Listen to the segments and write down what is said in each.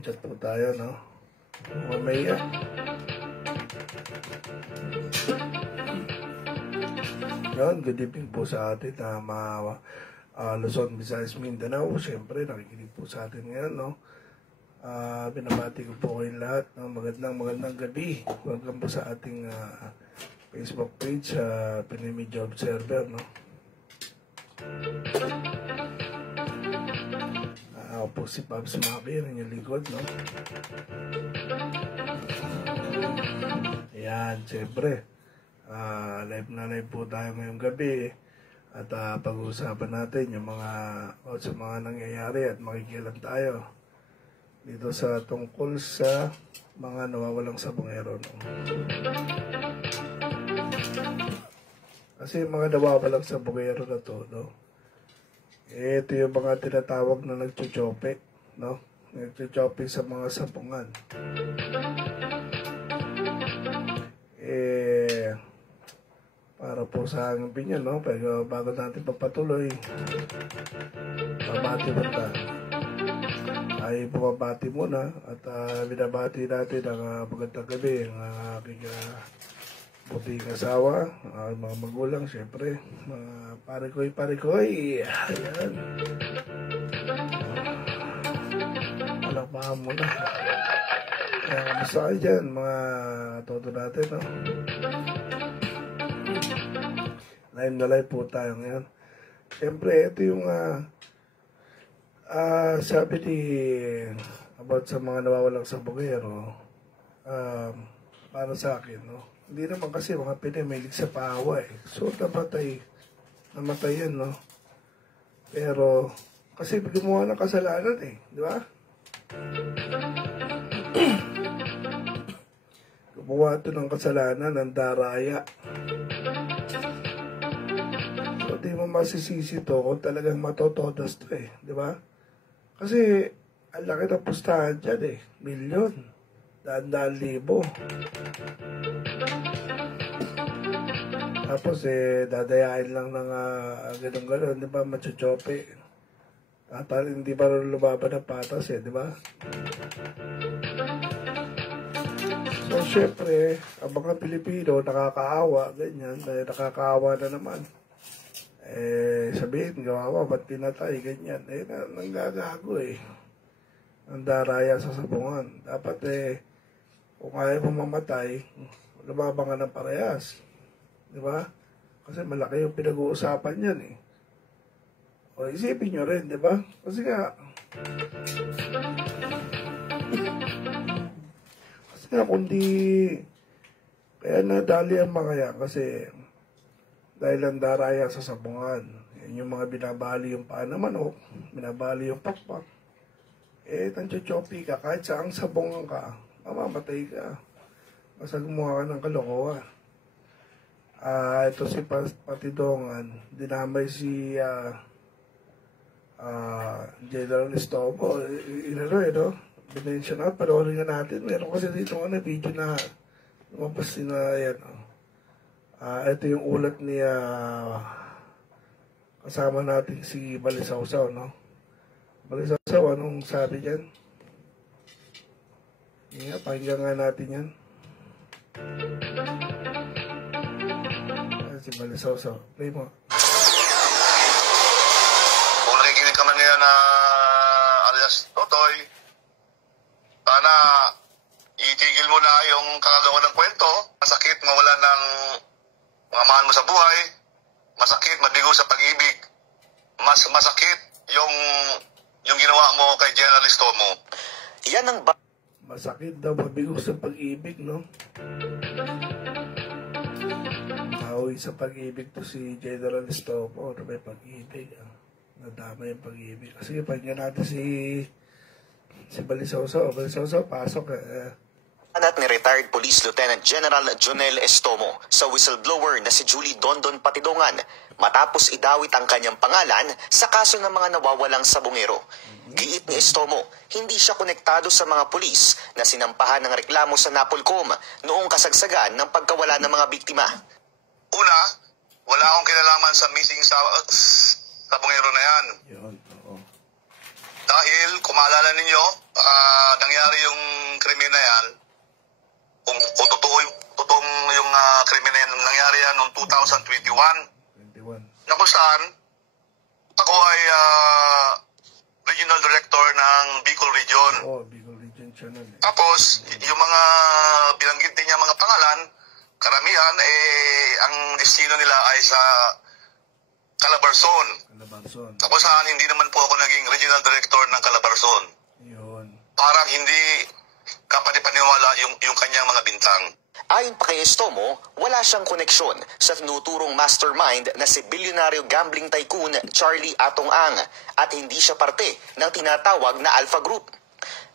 chat po tayo, no? Mamaya. Yan, good evening po sa atin na Luzon, Visayas, Mindanao. Siyempre, nakikinig po sa atin ngayon, no? Binabati ko po kayong lahat. Magandang gabi. Welcome po sa ating Facebook page, Pinoy Media Observer, no? Ako po si Pabs Maki, rin yung likod, no? Ayan, siyempre. Live po tayo ngayong gabi. At pag-uusapan natin yung sa mga nangyayari at makikialam tayo dito sa tungkol sa mga nawawalang sabongero, no? Kasi mga nawawalang sabongero na to, no? Ito yung mga tinatawag na nagchuchope, no? Nagchuchope sa mga sabungan. Para po sa aking opinion, no? Pero bago natin pagpatuloy, babati mo tayo. Ay bumabati muna at binabati natin ang magandang gabi ang aking puting asawa, mga magulang, syempre, mga pare-koy. Ayan. Palakpakan muna. Kaya kamusta kayo dyan, mga toto natin, no? Live na live po tayo ngayon. Siyempre, ito yung sabi ni about sa mga nawawalang sabongero, para sa akin, no? Hindi naman kasi mga Pinoy mahilig sa paawa, eh. So, namatay yan, no? Pero, kasi gumawa ng kasalanan, eh. Di ba? Gumawa ito ng kasalanan ng daraya. So, di mo masisisi to kung talagang matotodas to, eh. Di ba? Kasi, ang laki ng pustahan dyan, eh. Milyon. Daan-daan libo. Tapos, dadayain lang ng ganun-ganun. Di ba? Machuchope. At hindi pa rin lumaban ng patas, di ba? So, syempre, ang mga Pilipino, nakakaawa, ganyan, nakakaawa na naman. Sabihin, gawawa, ba't pinatay, ganyan. Nanggagago, ang daraya sa sabungan. Dapat, kung ayaw mo mamatay, lumabang ka ng parehas. Di ba? Kasi malaki yung pinag-uusapan yan, O, isipin nyo rin, di ba? Kasi kundi kaya nadali ang mga yan kasi dahil ang daraya sa sabungan, yan yung mga binabali yung paa ng manok, binabali yung pakpak, tanchochopi ka, kahit saang sabungan ka, mamamatay ka. Basta gumawa ka ng kalokohan. Ito si Patidongan, dinamay si General Estomo, no? Binensya na, panoorin nga natin. Meron kasi dito video na lumabas na yan. Ito yung ulat ni kasama natin si Balisawsaw, no? Balisawsaw, anong sabi dyan? Pakinggan nga natin yan. Si Balisawsaw. Play mo. Kung nakikinig ka man ngayon na alias Totoy, sana itigil mo na yung kakagawa ng kwento. Masakit mawala ng mga mahal mo sa buhay. Masakit mabigo sa pag-ibig. Mas masakit yung ginawa mo kay General Estomo. Yan ang masakit daw mabigo sa pag-ibig, no? Maui sa pag-ibig to si General Estomo. Ano ba yung pag-ibig? Nadama yung pag-ibig. Sige, pakinggan natin si Balisawsaw. Balisawsaw, pasok. Anat ni retired Police Lieutenant General Jonel Estomo sa whistleblower na si Julie Dondon Patidongan matapos idawit ang kanyang pangalan sa kaso ng mga nawawalang sabongero. Giit ni Estomo, hindi siya konektado sa mga pulis na sinampahan ng reklamo sa Napolcom noong kasagsagan ng pagkawala ng mga biktima. Una, wala akong kinalaman sa missing sabongero na yan. Yun, oo. Dahil, kung maalala ninyo, nangyari yung krimen na yan, kung totoong yung krimen na yan, nangyari yan noong 2021, 21. na kung saan, ako ay regional director ng Bicol Region. Oo, Bicol Region Channel. Tapos, yung mga binanggit din niya mga pangalan, karamihan, ang destino nila ay sa Calabarzon. Calabarzon. Tapos saan, hindi naman po ako naging regional director ng Calabarzon. Yun. Parang hindi kapanipaniwala yung kanyang mga bintang. Ayon pa kay Estomo, wala siyang koneksyon sa tinuturong mastermind na si bilyonaryo gambling tycoon Charlie Atong Ang at hindi siya parte ng tinatawag na Alpha Group.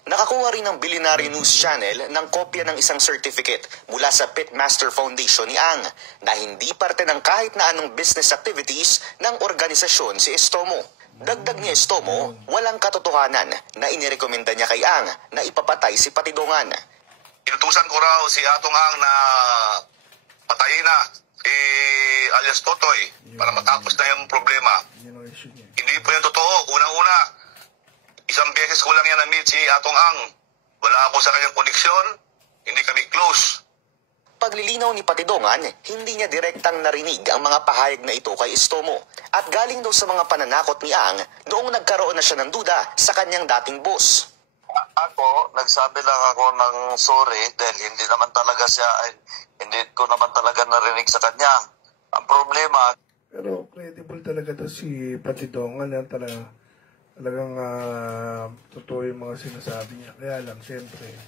Nakakuha rin ng Billionaire News Channel ng kopya ng isang certificate mula sa Pitmaster Foundation ni Ang na hindi parte ng kahit na anong business activities ng organisasyon si Estomo. Dagdag ni Estomo, walang katotohanan na inirekomenda niya kay Ang na ipapatay si Patidongan. Inutusan ko raw si Atong Ang na patayin na alias Totoy para matapos na yung problema. Yun ang issue niya. Hindi po yan totoo. Unang-una, isang beses ko lang yan na-meet si Atong Ang. Wala ako sa kanyang koneksyon. Hindi kami close. Paglilinaw ni Patidongan, hindi niya direktang narinig ang mga pahayag na ito kay Estomo at galing daw sa mga pananakot ni Ang noong nagkaroon na siya ng duda sa kanyang dating boss. Ako, nagsabi lang ako ng sorry dahil hindi ko naman talaga narinig sa kanya. Ang problema, Pero credible talaga to si Patidongan. Yan talagang totoo yung mga sinasabi niya. Kaya lang, siyempre,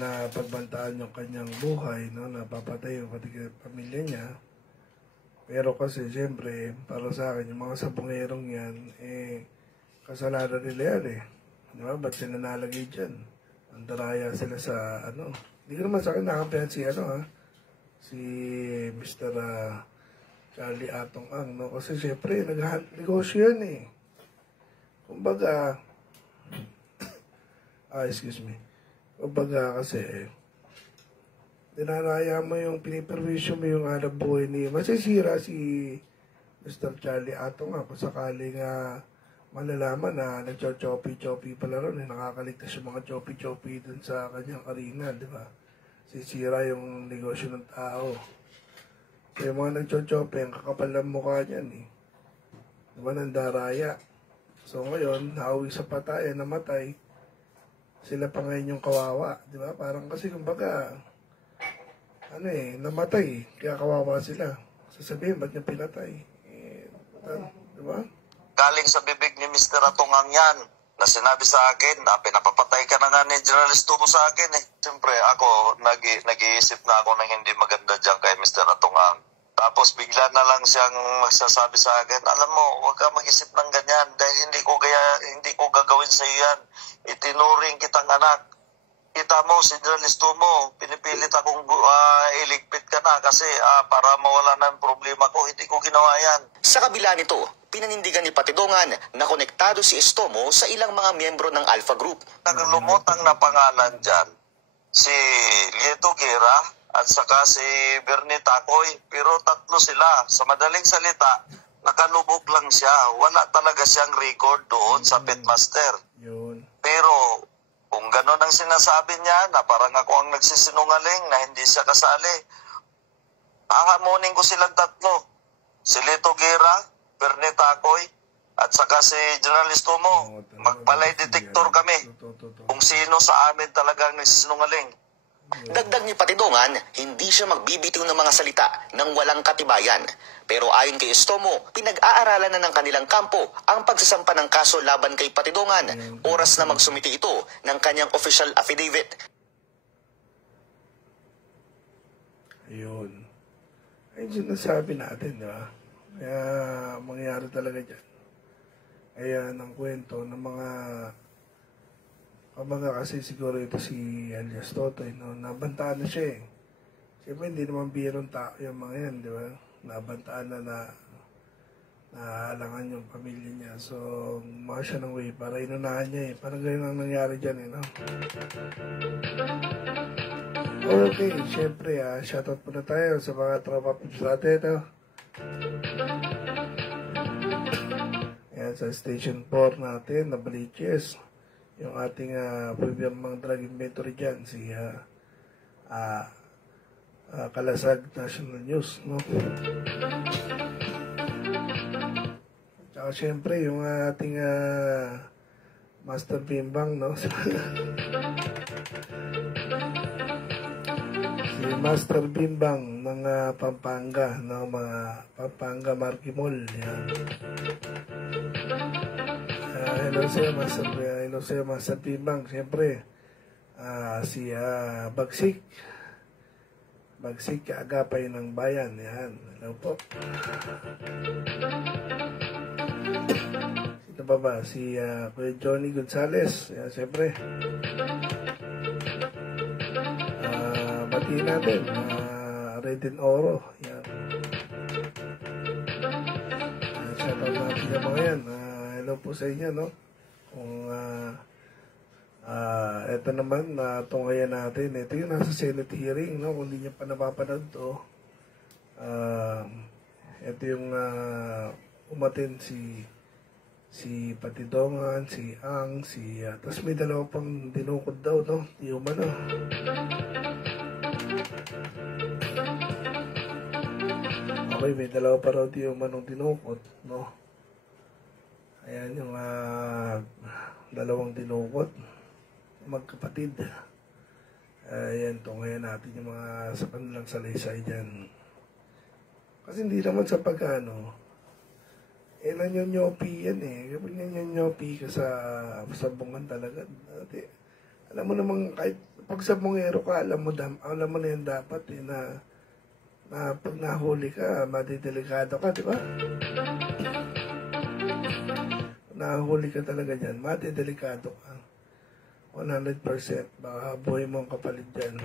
na pagbantaan yung kanyang buhay, no, napapatay yung pati pamilya niya. Pero kasi, siyempre, para sa akin, yung mga sabungerong yan, kasalanan nila yan Diba? Ba't sila nalagay dyan? Andaraya sila sa, Hindi ko naman sa akin nakampihan si Mr. Charlie Atong Ang, no? Kasi siyempre, negosyo yan Kumbaga, excuse me. Kumbaga kasi, dinaraya mo yung piniperwisyo mo yung hanap buhay ni masisira si Mr. Charlie Atong Ang kung sakaling malalaman na nagcho-choppy-choppy pala ron, nakakaligtas yung mga choppy-choppy dun sa kanyang arena, di ba? Sisira yung negosyo ng tao. So yung mga nagcho-choppy, ang kakapal ng mukha niyan Di ba, nandaraya. So ngayon, nauwi sa patayan, namatay, sila pa ngayon yung kawawa, di ba? Parang kasi kumbaga, namatay, kaya kawawa sila. Sasabihin, ba't niya pinatay? Di ba? galing sa bibig ni Mr. Atungang yan na sinabi sa akin na pinapapatay ka na nga ni General Estomo sa akin Siyempre ako, nag-iisip na ako ng hindi maganda dyan kay Mr. Atungang. Tapos bigla na lang siyang magsasabi sa akin, alam mo, huwag ka mag-isip ng ganyan dahil hindi ko gagawin sa iyo yan. Itinuring kitang anak. Kita mo, si General Estomo, pinipilit akong iligpit ka na kasi para mawala na ang problema ko. Hindi ko ginawa yan. Sa kabila nito, pinanindigan ni Patidongan na konektado si Estomo sa ilang mga miyembro ng Alpha Group. Naglumutang na pangalan dyan, si Lieto Guerra at saka si Bernie Tacoy. Pero tatlo sila. Sa madaling salita, nakalubog lang siya. Wala talaga siyang record doon sa Pitmaster. Yun. Pero kung gano'n ang sinasabi niya na parang ako ang nagsisinungaling na hindi siya kasali, hahamunin ko silang tatlo. Si Lieto Guerra, Bernie Tacoy, at saka si General Estomo. Magpalay detector kami kung sino sa amin talagang nagsisinungaling. Dagdag ni Patidongan, hindi siya magbibitiw ng mga salita ng walang katibayan. Pero ayon kay Estomo, pinag-aaralan na ng kanilang kampo ang pagsasampa ng kaso laban kay Patidongan. Oras na magsumiti ito ng kanyang official affidavit. Ayun. Ayun sinasabi natin, di ba? Kaya mangyayari talaga dyan. Ayan ang kwento ng mga kumbaga kasi siguro ito si alias Totoy, no? Nabantaan na siya Siyempre hindi naman birong tao yung mga yan, di ba? Nabantaan na naalangan yung pamilya niya. So, mga siya ng way para inunahan niya Parang ganyan ang nangyari dyan, no? Okay, siyempre, shoutout po na tayo sa mga tropa pips natin, no? Ayan, Yan, sa Station 4 natin, na Baliches. Yung ating mga drug inventory dyan, si Kalasag National News, no? Tsaka syempre, yung ating Master Bimbang, no? Si Master Bimbang ng Pampanga, no? Mga Pampanga Marquimol, yan. Hello sa'yo, Master Bimbang. Syempre, si Bagsik, kaagapay ng bayan. Yan. Hello po. Sino ba? Si Kuya Johnny Gonzales. Yan, siyempre. Batiin natin. Reden Oro. Yan. Shoutout natin yung mga yan. Hello po sa inyo, no? Kung ito naman, tungayan natin. Ito yung nasa Senate hearing, no? Kung hindi nyo pa napapanood to. Ito yung umatin si Patidongan, si Ang, tapos may dalawa pang dinukod daw, no? Di umano. Okay, may dalawa pa raw di umanong dinukod, no? Ayan yung dalawang dinukod. Magkapatid. Ayan, tungayan natin yung mga sa kanilang salaysay dyan. Kasi hindi naman sa nanyonyopi yan eh. Kapag nanyonyopi ka sa sabungan talaga. Alam mo namang kahit pag sabungero ka, alam mo na yan dapat eh, na pag nahuli ka, madidelikado ka, di ba? Nahuli ka talaga dyan, madidelikado ka. 100%. Baka buhay mo ang kapalit dyan.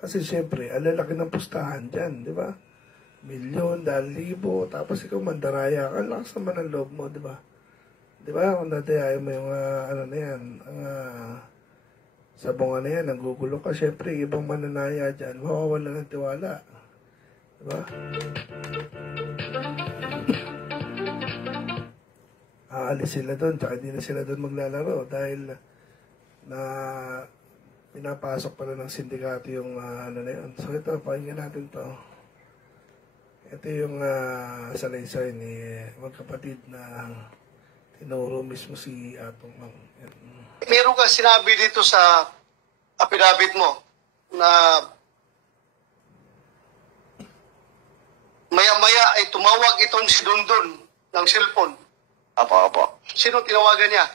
Kasi syempre, alalaki ng pustahan dyan, di ba? 1,000,000, 2,000, tapos ikaw mandaraya ka, lakas naman ang loob mo, di ba? Di ba? Kung dadayain mo yung na yan, sabungan na yan, nanggugulo ka, syempre, ibang mananaya dyan, mawawala ng tiwala. Di ba? Aalis sila doon, tsaka hindi na sila doon maglalaro dahil na pinapasok pala ng sindikato yung na yun. So ito, pakinggan natin to. Ito yung salaysay ni magkapatid na tinuro mismo si Atong Ang. Meron kang sinabi dito sa affidavit mo na maya-maya ay tumawag itong si Dondon ng cellphone. Apo. Sino tinawagan niya?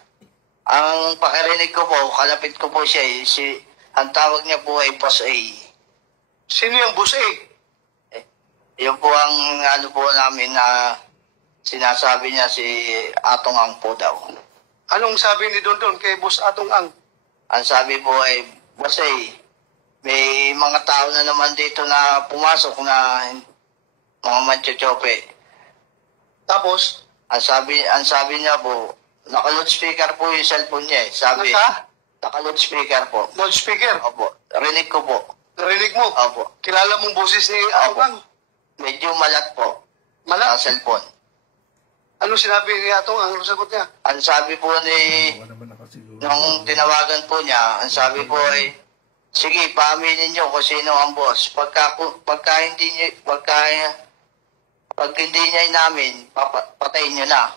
Ang pakarinig ko po, kalapit ko po siya, ang tawag niya po ay Boss A. Sino yung Boss A? Yun po ang po namin na sinasabi niya si Atong Ang po daw. Anong sabi ni Dondon kay Boss Atong Ang? Ang sabi po ay, Boss A, may mga tao na naman dito na pumasok na mga manchochope. Tapos? Ang sabi niya po, naka-loudspeaker po yung cellphone niya eh. Sabi, naka-loudspeaker po. Loudspeaker? Opo. Rinig ko po. Narinig mo? Opo. Kilala mong boses ni Atong Ang? Medyo malat po. Malat? Sa cellphone. Ano sinabi ni Atong Ang? Ano sagot niya? Ang sabi po nung tinawagan po niya, ang sabi po ay, sige, paaminin niyo kung sino ang boss. Pagka hindi niya namin, patayin niyo na.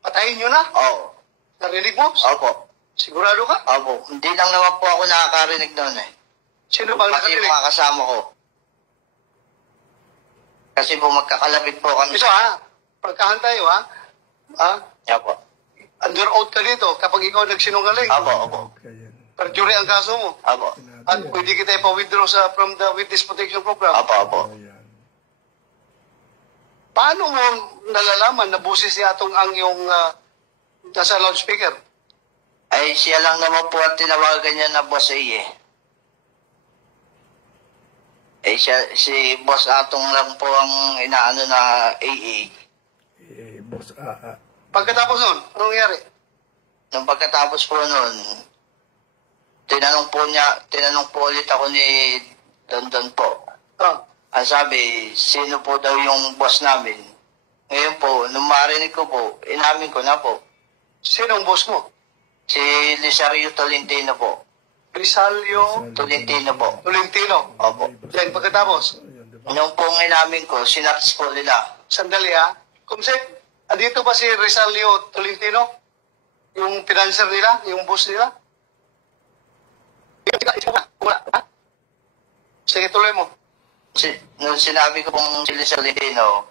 Patayin niyo na? Oo. Narinig mo? Opo. Sigurado ka? Opo. Hindi lang naman po ako nakakarinig noon eh. Sino bang Pati yung nakarinig? mga kasama ko. Kasi po magkakalapit po kami. Ito pagkahan tayo Opo. Under oath ka dito kapag ikaw nagsinungaling. Opo. Per jury ang kaso mo. Opo. At pwede kita ipa-withdraw from the Witness Protection Program. Opo. Paano mo nalalaman na boses ni Atong Ang yung nasa loudspeaker? Ay, siya lang naman po at tinawagan niya na Boss A eh. Si Boss Atong lang po ang inaano na AA. Boss Pagkatapos nun, anong nangyari? Nung pagkatapos po nun, tinanong po ulit ako ni Dondon po. ang sabi, sino po daw yung boss namin. Ngayon po, nung marinig ko po, inamin ko na po. Sinong boss mo? Si Lisario Tolentino po. Risalio Tolentino po. Tolentino. Opo. Then pagkatapos, Nung pong inamin ko, sinats po nila. sandali ha. Kumsek, andito ba si Risalio Tolentino? Yung financer nila? Yung boss nila? Wala. Ha? Sige, tuloy mo. Nung sinabi ko pong si Lisario Tolentino,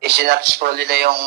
isinats po nila yung